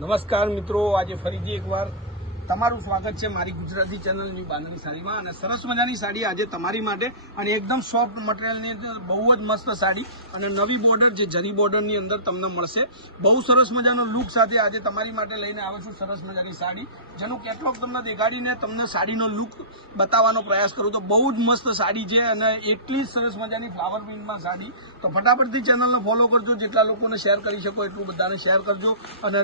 નમસ્કાર મિત્રો, આજે ફરીથી એકવાર તમારું સ્વાગત છે મારી ગુજરાતી ચેનલની બાંધણી સાડીમાં। અને સરસ મજાની સાડી આજે તમારી માટે અને એકદમ સોફ્ટ મટીરિયલની અંદર બહુ જ મસ્ત સાડી અને નવી બોર્ડર જે જરી બોર્ડરની અંદર તમને મળશે। બહુ સરસ મજાનો લુક સાથે આજે તમારી માટે લઈને આવ્યો છું સરસ મજાની સાડી, જેનું કેટલોગ તમને દેખાડીને તમને સાડીનો લુક બતાવવાનો પ્રયાસ કરું તો બહુ જ મસ્ત સાડી છે અને એટલી જ સરસ મજાની ફ્લાવર પ્રિન્ટમાં સાડી। તો ફટાફટથી ચેનલને ફોલો કરજો, જેટલા લોકોને શેર કરી શકો એટલું બધાને શેર કરજો અને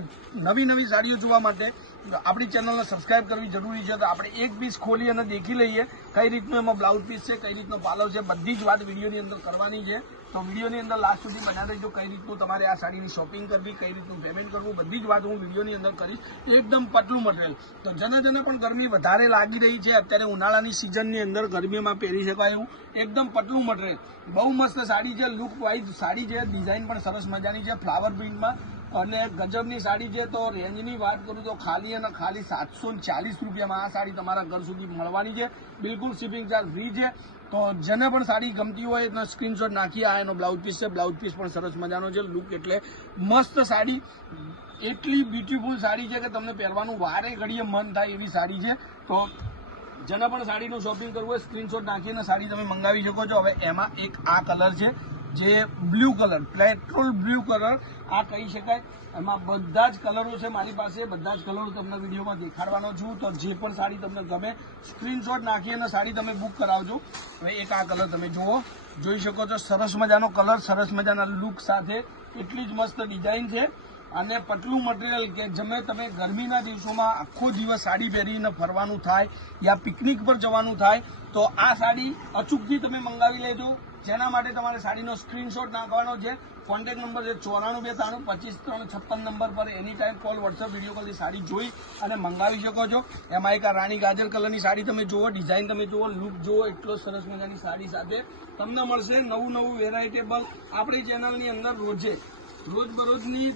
નવી સાડીઓ જોવા માટે આપણી ચેનલને સબસ્ક્રાઇબ કરવી જરૂરી છે। તો આપણે એક પીસ ખોલી અને દેખી લઈએ કઈ રીતનું એમાં બ્લાઉઝ પીસ છે, કઈ રીતનો પાલવ છે, બધી જ વાત વિડીયોની અંદર કરવાની છે। તો વિડીયોની અંદર લાસ્ટ સુધી બના રહેજો, કઈ રીતનું તમારે આ સાડીની શોપિંગ કરવી, કઈ રીતનું પેમેન્ટ કરવું, બધી જ વાત હું વિડીયોની અંદર કરીશ। એકદમ પતલું મટીરિયલ, તો જેને પણ ગરમી વધારે લાગી રહી છે અત્યારે ઉનાળાની સિઝનની અંદર ગરમીમાં પહેરી શકાય એવું એકદમ પતલું મટીરિયલ, બહુ મસ્ત સાડી છે। લુક વાઇઝ સાડી છે, ડિઝાઇન પણ સરસ મજાની છે ફ્લાવર પ્રિન્ટમાં અને ગજબની સાડી છે। તો રેન્જની વાત કરું તો ખાલી અને ખાલી 740 રૂપિયામાં આ સાડી તમારા ઘર સુધી મળવાની છે। બિલકુલ શિપિંગ ચાર્જ ફ્રી છે। તો જેને પણ સાડી ગમતી હોય એનો સ્ક્રીનશોટ નાખી, આ એનો બ્લાઉઝ પીસ છે, બ્લાઉઝ પીસ પણ સરસ મજાનો છે। લુક એટલે મસ્ત સાડી, એટલી બ્યુટીફુલ સાડી છે કે તમને પહેરવાનું વારે ઘડીએ મન થાય એવી સાડી છે। તો જેને પણ સાડીનું શોપિંગ કરવું હોય સ્ક્રીનશોટ નાખીને સાડી તમે મંગાવી શકો છો। હવે એમાં એક આ કલર છે જે blue colour, petrol blue colour આ કહી શકાય। એમાં બધા જ કલરો છે મારી પાસે, બધા જ કલરો તમને વિડીયોમાં દેખાડવાનો છું। તો જે પણ સાડી તમને ગમે સ્ક્રીનશોટ નાખી અને સાડી તમે બુક કરાવજો। હવે એક આ કલર તમે જોઈ શકો છો, સરસ મજાનો કલર, સરસ મજાના લુક સાથે એટલી જ મસ્ત ડિઝાઇન છે અને પતલું મટીરિયલ કે તમે ગરમીના દિવસોમાં આખો દિવસ સાડી પહેરીને ફરવાનું થાય યા પિકનિક પર જવાનું થાય તો આ સાડી અચૂકથી તમે મંગાવી લેજો। જેના માટે તમારે સાડીનો સ્ક્રીનશોટ નાખવાનો છે। કોન્ટેક્ટ નંબર છે 9423255356 નંબર પર any time call, WhatsApp, video કોલથી સાડી જોઈ અને મંગાવી શકો છો। એમાં એક આ રાણી ગાજર કલરની સાડી તમે જુઓ, ડિઝાઇન તમે જુઓ, લુક જુઓ, એટલો સરસ મજાની સાડી સાથે તમને મળશે નવું વેરાયટેબલ આપણી ચેનલની અંદર રોજબરોજની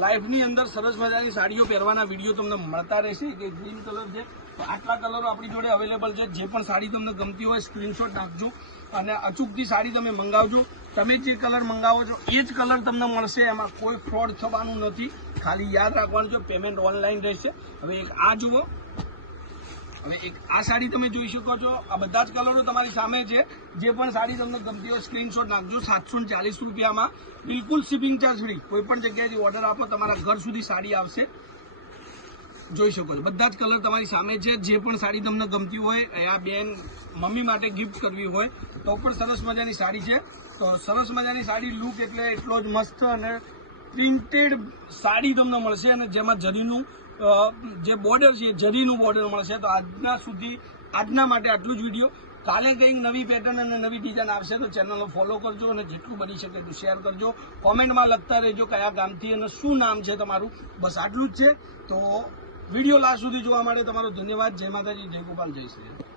લાઈફની અંદર સરસ મજાની સાડીઓ પહેરવાના વિડીયો તમને મળતા રહેશે। કે ગ્રીન કલર છે, તો આટલા કલરો આપણી જોડે અવેલેબલ છે। જે પણ સાડી તમને ગમતી હોય સ્ક્રીનશોટ નાખજો અને અચૂકથી સાડી તમે મંગાવજો। તમે જે કલર મંગાવો છો એ જ કલર તમને મળશે, એમાં કોઈ ફ્રોડ થવાનું નથી। ખાલી યાદ રાખવાનું છે પેમેન્ટ ઓનલાઈન રહેશે। હવે એક આ જુઓ, હવે એક આ સાડી તમે જોઈ શકો છો, આ બધા જ કલરો તમારી સામે છે। જે પણ સાડી તમને ગમતી હોય સ્ક્રીનશોટ નાખજો। 740 રૂપિયામાં બિલકુલ શિપિંગ ચાર્જ ફ્રી, કોઈ પણ જગ્યાએથી ઓર્ડર આપો તમારા ઘર સુધી સાડી આવશે। જોઈ શકો છો બધા જ કલર તમારી સામે છે। જે પણ સાડી તમને ગમતી હોય, આ બેન મમ્મી માટે ગિફ્ટ કરવી હોય તો પણ સરસ મજાની સાડી છે। તો સરસ મજાની સાડી, લુક એટલે એટલો જ મસ્ત અને પ્રિન્ટેડ સાડી તમને મળશે અને જેમાં જરીનું જે બોર્ડર છે જરીનું બોર્ડર મળશે। તો આજના માટે આટલું જ વિડીયો। કાલે કંઈક નવી પેટર્ન અને નવી ડિઝાઇન આવશે તો ચેનલને ફોલો કરજો અને જેટલું બની શકે એટલું શેર કરજો। કોમેન્ટમાં લખતા રહેજો કયા ગામથી અને શું નામ છે તમારું, બસ આટલું જ છે। તો વિડીયો લાસ્ટ સુધી જોવા માટે તમારો ધન્યવાદ। જય માતાજી, જય ગોપાલ, જય શ્રી।